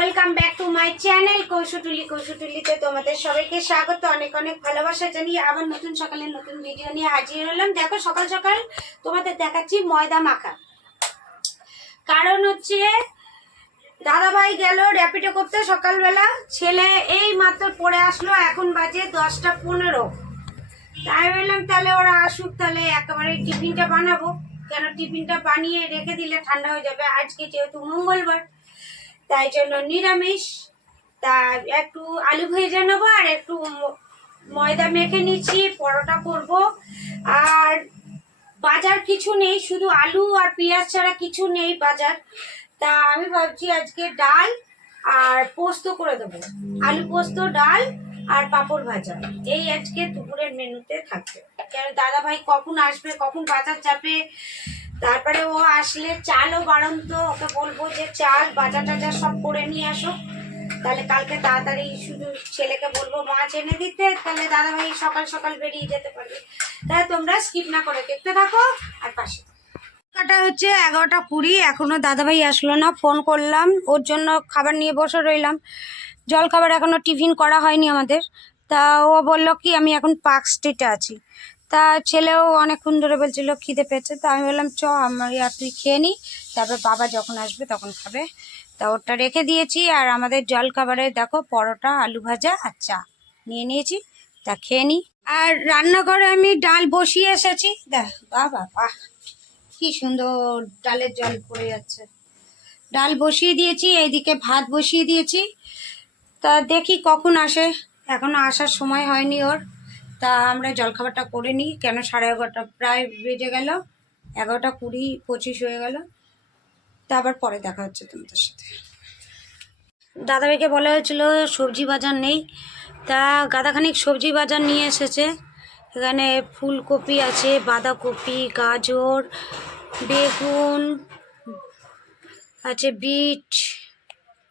মাই channel কৌশুটুলি কৌশুটুলিতে তোমাদের সবাইকে স্বাগত, অনেক অনেক ভালোবাসা জানিয়ে আবার নতুন সকালে নতুন ভিডিও নিয়ে হাজির হলাম। দেখো, সকাল সকাল তোমাদের দেখাচ্ছি ময়দা মাখা। কারণ হচ্ছে দাদাভাই গেল র্যাপিডো করতে সকালবেলা। ছেলে এই মাত্র পড়ে আসলো, এখন বাজে দশটা পনেরো। তাই বললাম, তাহলে ওরা আসুক, তাহলে একেবারে টিফিনটা বানাবো। কেন, টিফিনটা বানিয়ে রেখে দিলে ঠান্ডা হয়ে যাবে। আজকে যেহেতু মঙ্গলবার তাই জন্য নিরামিষ। তা একটু আলু ভেজে নেব আর একটু ময়দা মেখে নিচ্ছি, পরোটা করব। আর বাজার কিছু নেই, শুধু আলু আর পেঁয়াজ ছাড়া কিছু নেই বাজার। তা আমি ভাবছি আজকে ডাল আর পোস্ত করে দেবো। আলু পোস্ত, ডাল আর পাঁপড় ভাজা। এই আজকে দুপুরের মেনুতে থাকবে। কেন দাদা ভাই কখন আসবে, কখন বাজার যাবে? তারপরে ও আসলে চালও বাড়ন্ত ওকে বলব যে চাল বাজার টাজার সব করে নিয়ে আসো। তাহলে কালকে তাড়াতাড়ি শুধু ছেলেকে বলব মাছ এনে দিতে, তাহলে দাদা ভাই সকাল সকাল বেরিয়ে যেতে পারবে। তাই তোমরা স্কিপ না করে দেখতে থাকো আর পাশে। কাটা হচ্ছে এগারোটা কুড়ি, এখনও দাদাভাই আসলো না ফোন করলাম, ওর জন্য খাবার নিয়ে বসে রইলাম। জল খাবার এখনও টিফিন করা হয়নি আমাদের। তা ও বলল কি, আমি এখন পার্ক স্ট্রিটে আছি। তা ছেলেও অনেকক্ষণ ধরে বলছিল, খিদে পেয়েছে। তা আমি বললাম, চ, আমার আর তুই খেয়ে নি। তারপর বাবা যখন আসবে তখন খাবে। তা ওটা রেখে দিয়েছি, আর আমাদের জল খাবারে দেখো, পরোটা, আলু ভাজা আর চা নিয়ে নিয়েছি। তা খেয়ে নি। আর রান্নাঘরে আমি ডাল বসিয়ে এসেছি। দেখ, বাবা, বাহ, কি সুন্দর ডালের জল পড়ে যাচ্ছে। ডাল বসিয়ে দিয়েছি, এইদিকে ভাত বসিয়ে দিয়েছি। তা দেখি কখন আসে। এখনও আসার সময় হয়নি ওর। তা আমরা জলখাবারটা করে নিই, কেন সাড়ে এগারোটা প্রায় বেজে গেল, এগারোটা কুড়ি পঁচিশ হয়ে গেল। তা আবার পরে দেখা হচ্ছে তোমাদের সাথে। দাদাভাইকে বলা হয়েছিল সবজি বাজার নেই, তা গাদাখানিক সবজি বাজার নিয়ে এসেছে। এখানে ফুলকপি আছে, বাঁধাকপি, গাজর, বেগুন, আছে বিট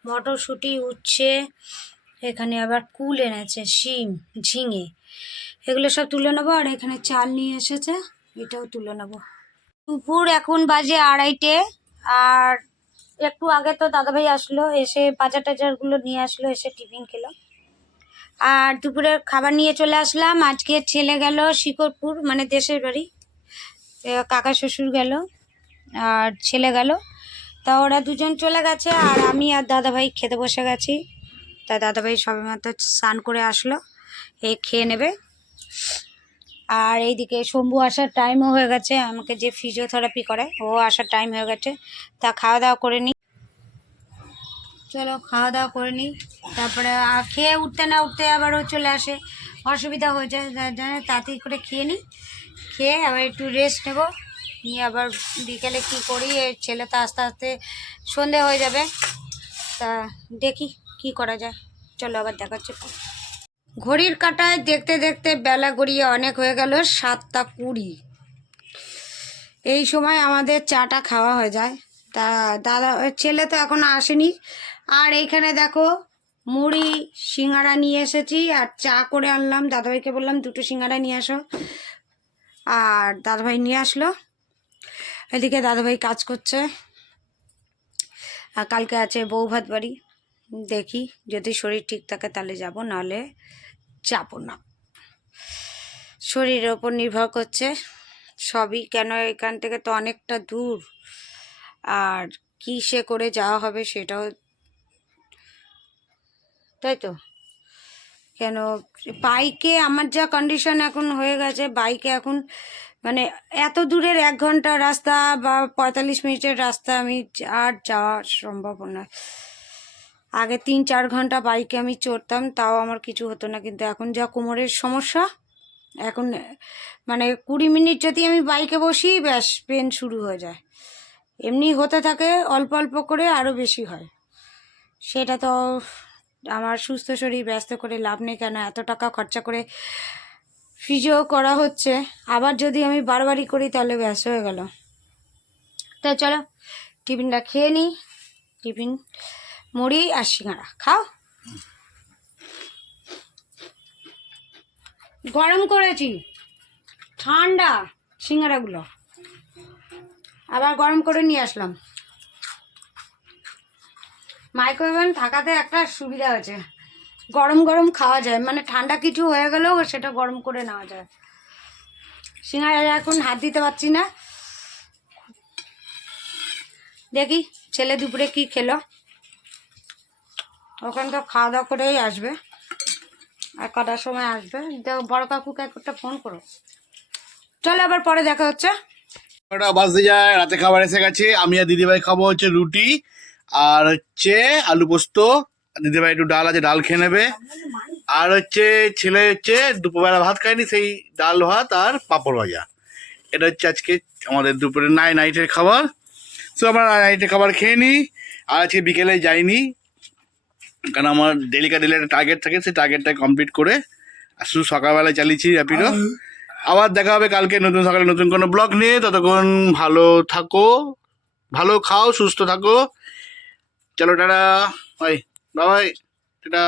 মটরশুঁটি, উচ্ছে এখানে আবার কুল এনেছে, শিম, ঝিঙে। এগুলো সব তুলে নেব আর এখানে চাল নিয়ে এসেছে, এটাও তুলে নেব। দুপুর এখন বাজে আড়াইটে আর একটু আগে তো দাদাভাই আসলো, এসে বাজার টাজারগুলো নিয়ে আসলো, এসে টিফিন খেলো। আর দুপুরের খাবার নিয়ে চলে আসলাম, আজকে ছেলে গেল শিকরপুর মানে দেশের বাড়ি। কাকা শ্বশুর গেল, আর ছেলে গেল। তা ওরা দুজন চলে গেছে আর আমি আর দাদাভাই খেতে বসে গেছি। তা দাদাভাই সবে মাত্র স্নান করে আসলো এই খেয়ে নেবে। আর এইদিকে শম্ভু আসার টাইমও হয়ে গেছে, আমাকে যে ফিজিওথেরাপি করে ও আসার টাইম হয়ে গেছে। তা খাওয়া দাওয়া করে নিই চলো খাওয়া দাওয়া করে নিই তারপরে খেয়ে উঠতে না উঠতে আবারও চলে আসে। অসুবিধা হয়ে যায় যার জন্য তাড়াতাড়ি করে খেয়ে নিই খেয়ে আবার একটু রেস্ট নেব। নিয়ে আবার বিকেলে কী করি ছেলে তো আস্তে আস্তে সন্ধে হয়ে যাবে। তা দেখি কি করা যায়। চলো আবার দেখাচ্ছে। ঘড়ির কাঁটায় দেখতে দেখতে বেলা গড়িয়ে অনেক হয়ে গেল সাতটা কুড়ি। এই সময় আমাদের চাটা খাওয়া হয়ে যায়। তা দাদা, ছেলে তো এখন আসেনি। আর এইখানে দেখো মুড়ি সিঙ্গারা নিয়ে এসেছি আর চা করে আনলাম। দাদাভাইকে বললাম, দুটো সিঙ্গারা নিয়ে আসো। আর দাদাভাই নিয়ে আসলো। এদিকে দাদাভাই কাজ করছে। কালকে আছে বউ ভাত বাড়ি। দেখি যদি শরীর ঠিক থাকে তাহলে যাব, নাহলে যাব না। শরীরের ওপর নির্ভর করছে সবই, কেন এখান থেকে তো অনেকটা দূর। আর কিসে করে যাওয়া হবে সেটাও তাই তো? কেন? বাইকে আমার যা কন্ডিশন এখন হয়ে গেছে, বাইকে এখন মানে এত দূরের এক ঘণ্টা রাস্তা বা পঁয়তাল্লিশ মিনিটের রাস্তা আমি আর যাওয়া সম্ভব নয় আগে তিন চার ঘণ্টা বাইকে আমি চড়তাম, তাও আমার কিছু হতো না। কিন্তু এখন যা কোমরের সমস্যা, এখন মানে কুড়ি মিনিট যদি আমি বাইকে বসি, ব্যাস পেন শুরু হয়ে যায়। এমনি হতে থাকে, অল্প অল্প করে আরও বেশি হয়। সেটা তো আমার সুস্থ শরীর, ব্যস্ত করে লাভ নেই কেন? এত টাকা খরচা করে ফিজিও করা হচ্ছে। আবার যদি আমি বারবারই করি, তাহলে ব্যাস হয়ে গেল। তা চলো, টিফিনটা খেয়ে নিই। টিফিন, মুড়ি আর সিঙ্গারা। খাও। গরম করেছি। ঠান্ডা সিঙ্গারাগুলো। আবার গরম করে নিয়ে আসলাম। মাইক্রোওভেন থাকাতে একটা সুবিধা আছে গরম গরম খাওয়া যায়। মানে ঠান্ডা কিছু হয়ে গেলেও সেটা গরম করে নেওয়া যায়। সিঙ্গারা এখন হাত দিতে পারছি না। দেখি ছেলে দুপুরে কি খেলো। ওখানে তো খাওয়া দাওয়া করেই আসবে। আর কটার সময় আসবে। বড় কাকুকে একটা ফোন করো। চলো আবার পরে দেখা হচ্ছে। ওটা বাজতে যায়? রাতে খাবার এসে গেছে। আমি আর দিদিভাই খাব হচ্ছে রুটি আর হচ্ছে আলু পোস্ত দিদিভাই একটু ডাল আছে ডাল খেয়ে নেবে। আর হচ্ছে ছেলে হচ্ছে দুপুরবেলা ভাত খায়নি সেই ডাল ভাত আর পাঁপড় ভাজা। এটা হচ্ছে আজকে আমাদের দুপুরে নাই নাইটের খাবার। তো আমরা নাইটের খাবার খেয়ে নিই। আর আজকে বিকেলে যাইনি কারণ আমার ডেলিকা ডেলি একটা টার্গেট থাকে সেই টার্গেটটা কমপ্লিট করে আর শুধু সকালবেলা চালিয়েছি র্যাপিডো আবার দেখা হবে কালকে নতুন সকালে নতুন কোনো ব্লগ নিয়ে। ততক্ষণ ভালো থাকো ভালো খাও সুস্থ থাকো। চলো টাটা। বাই বাবাই টাটা